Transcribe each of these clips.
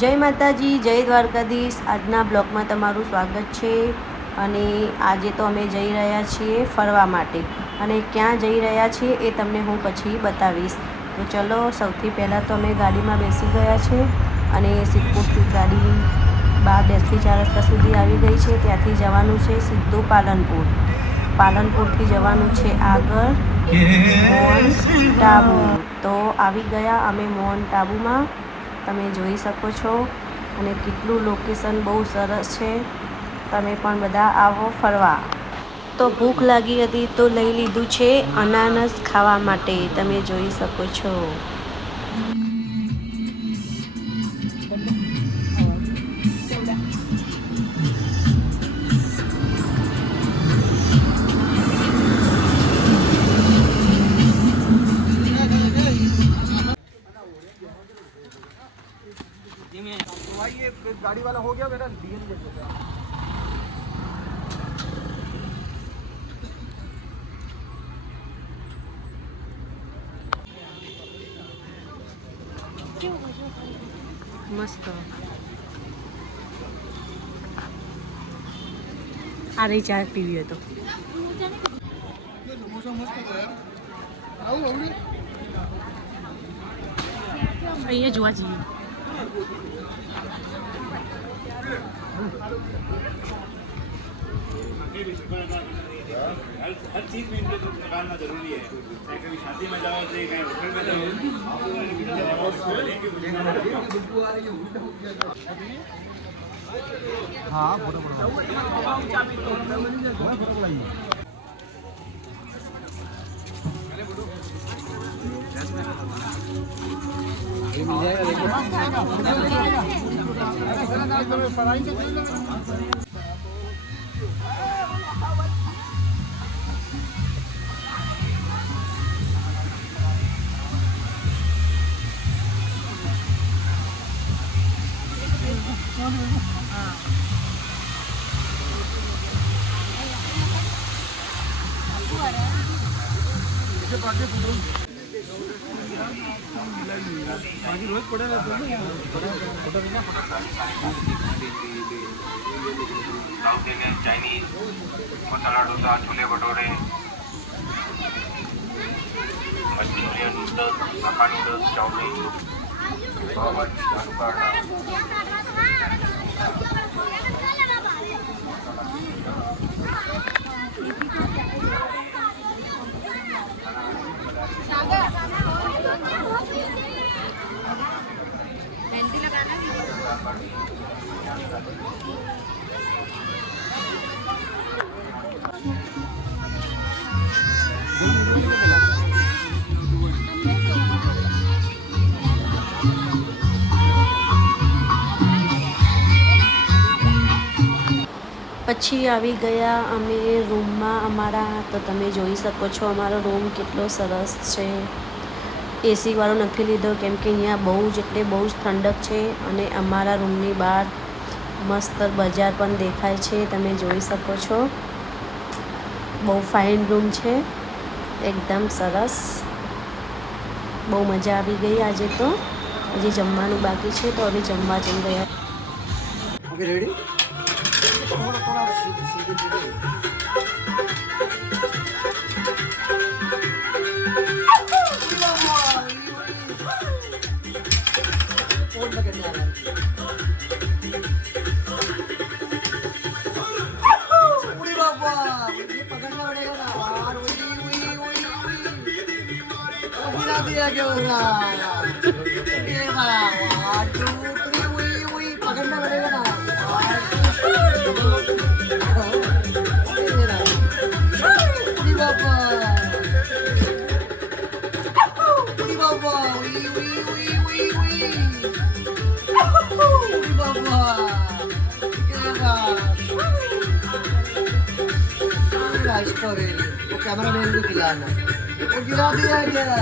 જય માતાજી, જય દ્વારકાધીશ। આજના બ્લોગમાં તમારું સ્વાગત છે। અને આજે તો અમે જઈ રહ્યા છીએ ફરવા માટે, અને ક્યાં જઈ રહ્યા છીએ એ તમને હું પછી બતાવીશ। તો ચલો, સૌથી પહેલાં તો અમે ગાડીમાં બેસી ગયા છે અને સિદ્ધપુરથી ગાડી 12 થી 4 રસ્તા સુધી આવી ગઈ છે। ત્યાંથી જવાનું છે સીધું પાલનપુર। પાલનપુરથી જવાનું છે આગળ મોહન ટાબુ। તો આવી ગયા અમે મોહન ટાબુમાં, તમે જોઈ શકો છો। અને કેટલું લોકેશન બહુ સરસ છે, તમે પણ બધા આવો ફરવા। તો ભૂખ લાગી હતી તો લઈ લીધું છે અનાનસ ખાવા માટે, તમે જોઈ શકો છો। गाड़ी वाला हो गया मेरा डीएल ले लेते हैं। મસ્ત આ રહી ચા પીવી હોય તો અહીંયા જોવા જઈએ। हर चीज में इनको तो निकालना जरूरी है। चाहे कभी शादी में जाओ, चाहे कहीं होटल में जाओ, हाँ फोटो रोज पड़ेगा south Indian, Chinese, masala dosa, chole bhature, Manchurian noodles, हक्का नूडल्स, चाउमीन, पाव भाजी, आलू पराठा। પછી આવી ગયા અમે રૂમમાં અમારા। તો તમે જોઈ શકો છો અમારો રૂમ કેટલો સરસ છે। એસી વાળો નથી લીધો કેમ કે અહીંયા બહુ જ એટલે બહુ જ ઠંડક છે। અને અમારા રૂમની બહાર મસ્ત બજાર પણ દેખાય છે, તમે જોઈ શકો છો। બહુ ફાઇન રૂમ છે, એકદમ સરસ। બહુ મજા આવી ગઈ આજે તો। હજી જમવાનું બાકી છે, તો હવે જમવા જઈ રહ્યા। ओके रेडी थोड़ा थोड़ा सीधे सीधे फोन में कैसे आ रहा है उड़ी बाबा ये पकड़ना पड़ेगा ना यार। उड़ी उड़ी उड़ी उड़ी गिरा दिया क्या होगा ये बाबा टूकड़ी उड़ी उड़ी पकड़ना पड़ेगा ना। वो कैमरा मैन को खिलाना, वो गिरा दिया गया।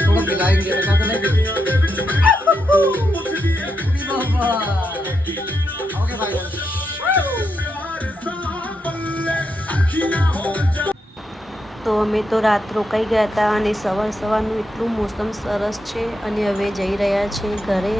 थोड़ा खिलाएंगे बता तो नहीं बाबा। ओके भाई તો તો અમે તો રાત રોકાઈ ગયા હતા અને સવારનું એટલું મોસમ સરસ છે અને હવે જઈ રહ્યા છીએ ઘરે.